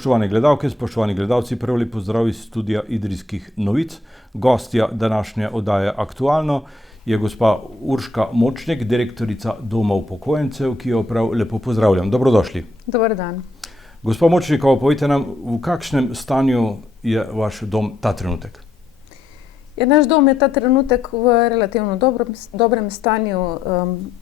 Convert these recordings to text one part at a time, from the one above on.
Spoštovane gledalke, spoštovani gledalci, prav lep pozdrav iz studia Idrijskih novic. Gostja današnje oddaje Aktualno je gospa Urška Močnik, direktorica Doma upokojencev, ki jo prav lepo pozdravljam. Dobrodošli. Dober dan. Gospa Močnikova, povejte nam, v kakšnem stanju je vaš dom ta trenutek? Naš dom je ta trenutek v relativno dobrem stanju.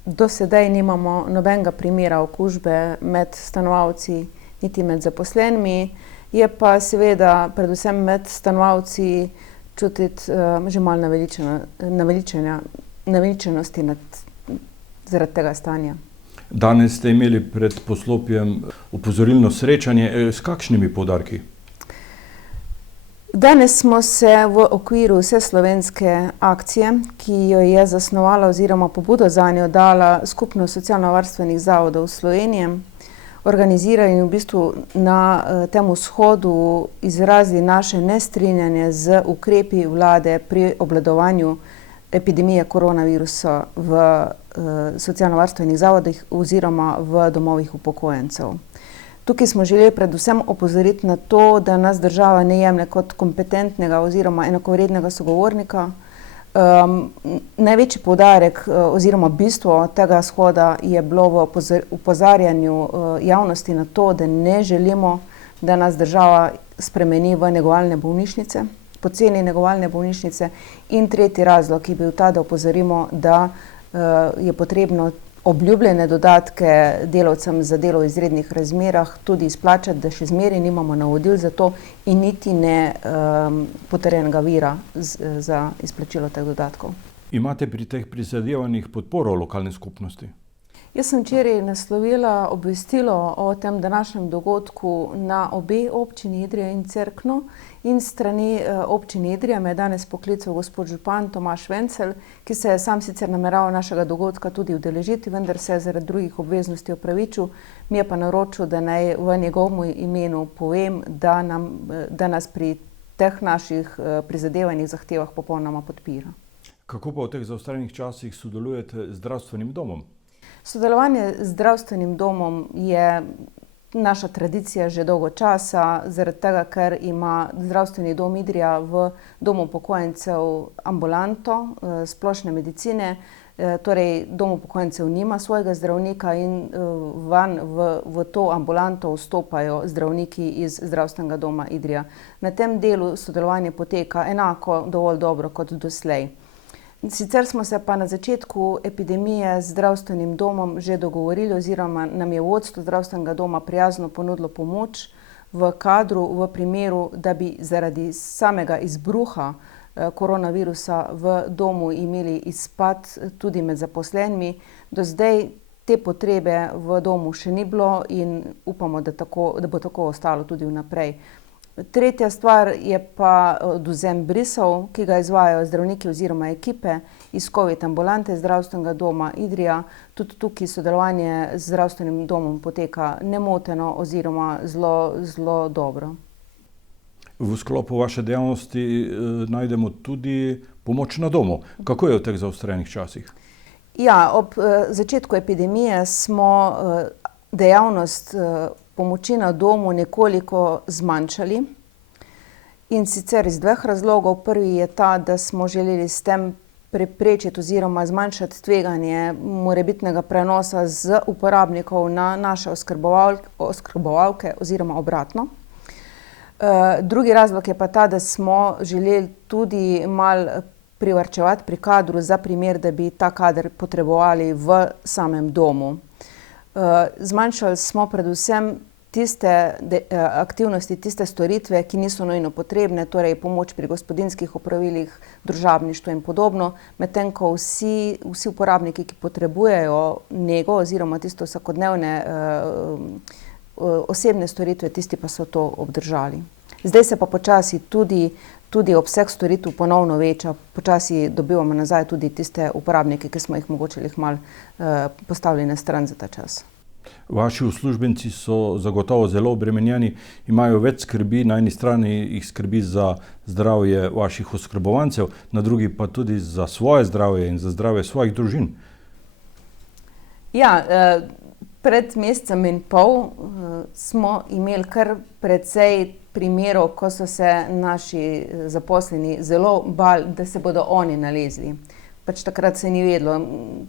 Do sedaj nimamo nobenega primera okužbe med stanovalci, niti med zaposlenimi. Je pa seveda predvsem med stanovalci čutiti že malo naveličenosti zaradi tega stanja. Danes ste imeli pred poslopjem opozorilno srečanje. S kakšnimi poudarki? Danes smo se v okviru vseslovenske akcije, ki jo je zasnovala oziroma pobudo zanjo dala Skupnost socialno-varstvenih zavodov Slovenije, organizirali in v bistvu na tem shodu izrazili naše nestrinjanje z ukrepi vlade pri obvladovanju epidemije koronavirusa v socialno-varstvenih zavodih oziroma v domovih upokojencev. Tukaj smo želeli predvsem opozoriti na to, da nas država ne jemlje kot kompetentnega oziroma enakovrednega sogovornika. Največji poudarek oziroma bistvo tega shoda je bilo v opozarjanju javnosti na to, da ne želimo, da nas država spremeni v negovalne bolnišnice, poceni negovalne bolnišnice. In tretji razlog je bil ta, da opozorimo, da je potrebno obljubljene dodatke delavcem za delo v izrednih razmerah tudi izplačati, da še zmeraj nimamo navodil za to in niti ne potrjenega vira za izplačilo teh dodatkov. Imate pri teh prizadevanjih podporo lokalne skupnosti? Jaz sem včeraj naslovila obvestilo o tem današnjem dogodku na obe občini Idrija in Cerkno in strani občine Idrija me je danes poklical gospod župan Tomaž Vencel, ki se je sam sicer nameraval našega dogodka tudi udeležiti, vendar se je zaradi drugih obveznosti opravičil. Mi je pa naročil, da naj v njegovem imenu povem, da nas pri teh naših prizadevanjih, zahtevah popolnoma podpira. Kako pa v teh zaostrenih časih sodelujete z zdravstvenim domom? Sodelovanje z zdravstvenim domom je naša tradicija že dolgo časa, zaradi tega, ker ima zdravstveni dom Idrija v domu upokojencev ambulanto splošne medicine. Torej, dom upokojencev nima svojega zdravnika in v to ambulanto vstopajo zdravniki iz zdravstvenega doma Idrija. Na tem delu sodelovanje poteka enako dovolj dobro kot doslej. Sicer smo se pa na začetku epidemije z zdravstvenim domom že dogovorili oziroma nam je vodstvo zdravstvenega doma prijazno ponudilo pomoč v kadru v primeru, da bi zaradi samega izbruha koronavirusa v domu imeli izpad tudi med zaposlenimi. Do zdaj te potrebe v domu še ni bilo in upamo, da bo tako ostalo tudi vnaprej. Tretja stvar je pa odvzem brisov, ki ga izvajajo zdravniki oziroma ekipe iz COVID ambulante zdravstvenega doma Idrija. Tudi tukaj sodelovanje z zdravstvenim domom poteka nemoteno oziroma zelo dobro. V sklopu vaše dejavnosti najdemo tudi pomoč na domu. Kako je v teh zaostrenih časih? Ja, ob začetku epidemije smo dejavnost pomoči na domu nekoliko zmanjšali in sicer iz dveh razlogov. Prvi je ta, da smo želeli s tem preprečiti oziroma zmanjšati tveganje morebitnega prenosa z uporabnikov na naše oskrbovalke oziroma obratno. Drugi razlog je pa ta, da smo želeli tudi malo privarčevati pri kadru za primer, da bi ta kader potrebovali v samem domu. Zmanjšali smo predvsem tiste aktivnosti, tiste storitve, ki niso nujno potrebne, torej pomoč pri gospodinjskih opravilih, družabništvo in podobno, medtem ko vsi uporabniki, ki potrebujejo nego oziroma tisto vsakodnevne osebne storitve, tisti pa so to obdržali. Zdaj se pa počasi tudi obseg storitev ponovno veča, počasi dobivamo nazaj tudi tiste uporabnike, ki smo jih mogoče malo postavili na stran za ta čas. Vaši uslužbenci so zagotovo zelo obremenjeni, imajo več skrbi, na eni strani jih skrbi za zdravje vaših oskrbovancev, na drugi pa tudi za svoje zdravje in za zdravje svojih družin. Ja, Pred mesecem in pol smo imeli kar precej primerov, ko so se naši zaposleni zelo bali, da se bodo oni nalezli. Pač takrat se ni vedelo,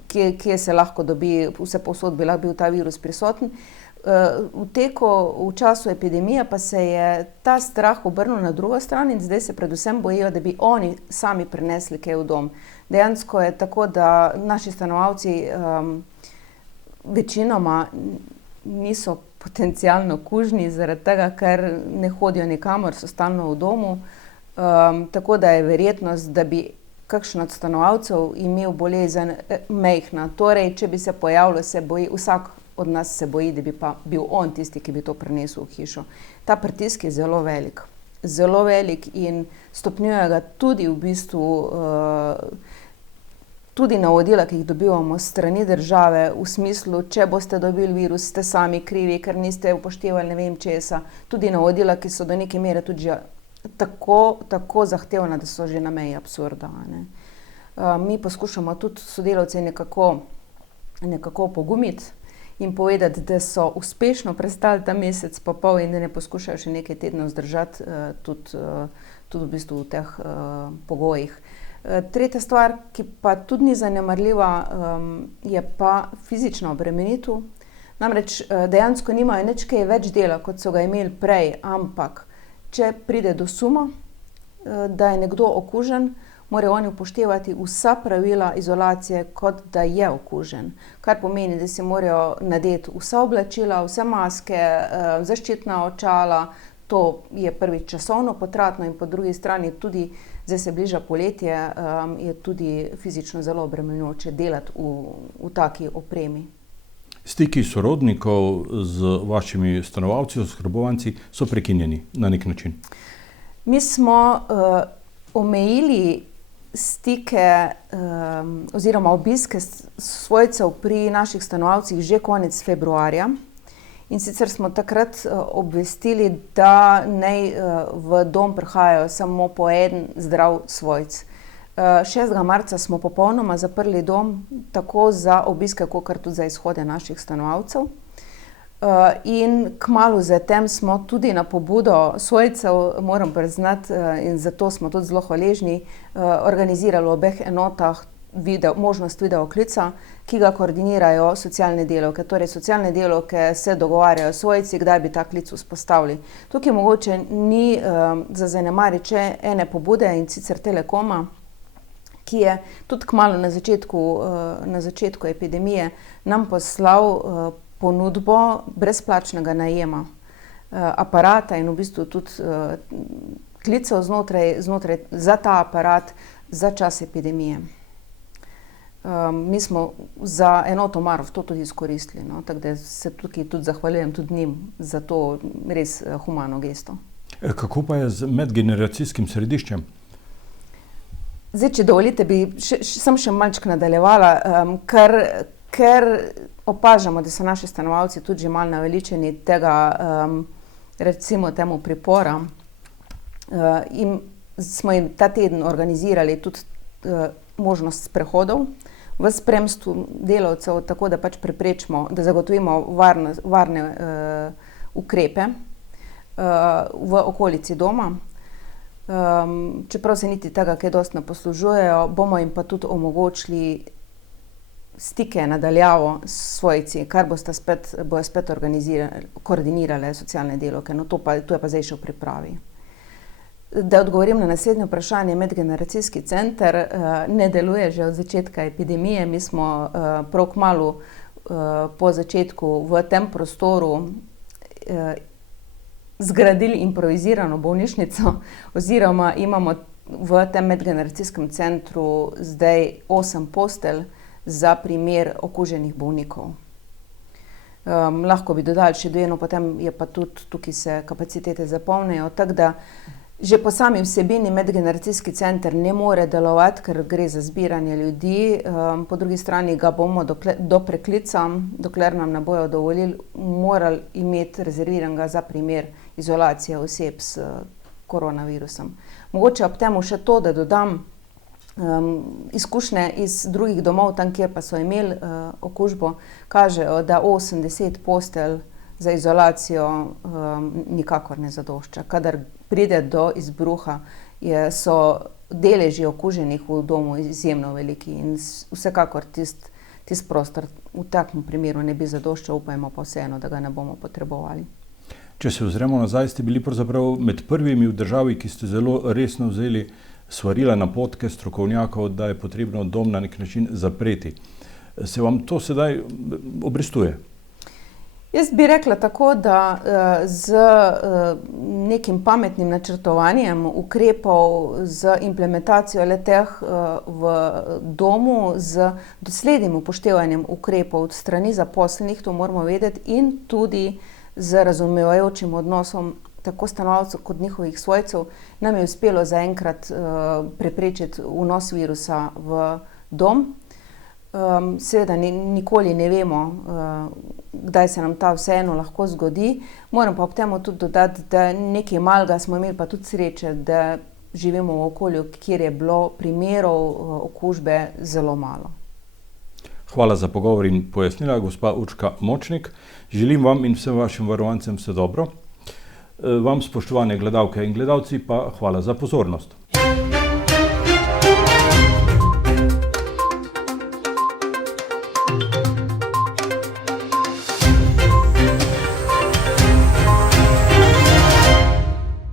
kje se lahko dobi, vsepovsod bi lahko bil ta virus prisoten. V času epidemije pa se je ta strah obrnil na drugo stran in zdaj se predvsem bojijo, da bi oni sami prinesli kaj v dom. Dejansko je tako, da naši stanovalci večinoma niso potencialno kužni, zaradi tega, ker ne hodijo nikamor, so stalno v domu. Tako da je verjetnost, da bi kakšen od stanovalcev imel bolezen majhna. Torej, če bi se pojavilo, vsak od nas se boji, da bi pa bil on tisti, ki bi to prinesel v hišo. Ta pritisk je zelo velik in stopnjuje ga tudi v bistvu tudi navodila, ki jih dobivamo s strani države, v smislu, če boste dobili virus, ste sami krivi, ker niste upoštevali ne vem česa. Tudi navodila, ki so do neke mere tudi že tako zahtevna, da so že na meji absurda. Mi poskušamo tudi sodelavce nekako pogumiti in povedati, da so uspešno prestali ta mesec pa pol in da ne poskušajo še nekaj tednov zdržati tudi v bistvu v teh pogojih. Tretja stvar, ki pa tudi ni zanemarljiva, je pa fizična obremenitev. Namreč dejansko nimajo nič kaj več dela, kot so ga imeli prej, ampak če pride do suma, da je nekdo okužen, morajo oni upoštevati vsa pravila izolacije, kot da je okužen. Kar pomeni, da si morajo nadeti vsa oblačila, vse maske, zaščitna očala. To je prvič časovno potratno in po drugi strani tudi, zdaj se bliža poletje, je tudi fizično zelo obremenjujoče delati v taki opremi. Stiki sorodnikov z vašimi stanovalci, oskrbovanci so prekinjeni na nek način. Mi smo omejili stike oziroma obiske svojcev pri naših stanovalcih že konec februarja. In sicer smo takrat obvestili, da naj v dom prihajajo samo po en zdrav svojc. 6. marca smo popolnoma zaprli dom, tako za obiske, kakor tudi za izhode naših stanovalcev. In kmalu zatem smo tudi na pobudo svojcev, moram priznati, in zato smo tudi zelo hvaležni, organizirali v obeh enotah možnost videoklica, ki ga koordinirajo socialne delavke. Torej, socialne delavke se dogovarjajo s svojci, kdaj bi ta klic vzpostavili. Tukaj mogoče ni za zanemariti še ene pobude, in sicer Telekoma, ki je tudi kmalu na začetku epidemije nam poslal ponudbo brezplačnega najema aparata in v bistvu tudi klicev znotraj za ta aparat za čas epidemije. Mi smo za enoto Marof to tudi izkoristili, tako da se tukaj tudi zahvaljujem tudi njim za to res humano gesto. Kako pa je z medgeneracijskim središčem? Zdaj, če dovolite, bi sem še malček nadaljevala, ker opažamo, da so naši stanovalci tudi že malo naveličeni tega, recimo temu pripora. In smo jim ta teden organizirali tudi možnost sprehodov v spremstvu delavcev, tako da pač preprečimo, da zagotovimo varne ukrepe v okolici doma. Čeprav se niti tega kaj dosti ne poslužujejo, bomo jim pa tudi omogočili stike nadaljavo s svojci, kar bojo spet koordinirale socialne delavke. To je pa zdaj še v pripravi. Da odgovorim na naslednje vprašanje, medgeneracijski center ne deluje že od začetka epidemije. Mi smo prav kmalu po začetku v tem prostoru zgradili improvizirano bolnišnico oziroma imamo v tem medgeneracijskem centru zdaj 8 postelj za primer okuženih bolnikov. Lahko bi dodali še 2, potem je pa tudi tukaj se kapacitete zapolnijo, tako da že po sami vsebini medgeneracijski center ne more delovati, ker gre za zbiranje ljudi. Po drugi strani ga bomo do preklica, dokler nam ne bojo dovolili, morali imeti rezerviranega za primer izolacije oseb s koronavirusom. Mogoče ob temu še to, da dodam, Izkušnje iz drugih domov, tam kjer pa so imeli okužbo, kažejo, da 80 postelj za izolacijo nikakor ne zadošča. Kadar pride do izbruha, so deleži okuženih v domu izjemno veliki in vsekakor tisti prostor v takem primeru ne bi zadoščal, upajmo pa vseeno, da ga ne bomo potrebovali. Če se ozremo nazaj, ste bili pravzaprav med prvimi v državi, ki ste zelo resno vzeli svarila, napotke strokovnjakov, da je potrebno dom na nek način zapreti. Se vam to sedaj obrestuje? Jaz bi rekla tako, da z nekim pametnim načrtovanjem ukrepov, z implementacijo le-teh v domu, z doslednim upoštevanjem ukrepov od strani zaposlenih, to moramo vedeti, in tudi z razumevajočim odnosom tako stanovalcev kot njihovih svojcev, nam je uspelo zaenkrat preprečiti vnos virusa v dom. Seveda nikoli ne vemo, kdaj se nam ta vseeno lahko zgodi. Moram pa ob temu tudi dodati, da nekaj malega smo imeli pa tudi sreče, da živimo v okolju, kjer je bilo primerov okužbe zelo malo. Hvala za pogovor in pojasnila, gospa Urška Močnik. Želim vam in vsem vašim varovancem vse dobro. Vam, spoštovane gledalke in gledalci, pa hvala za pozornost.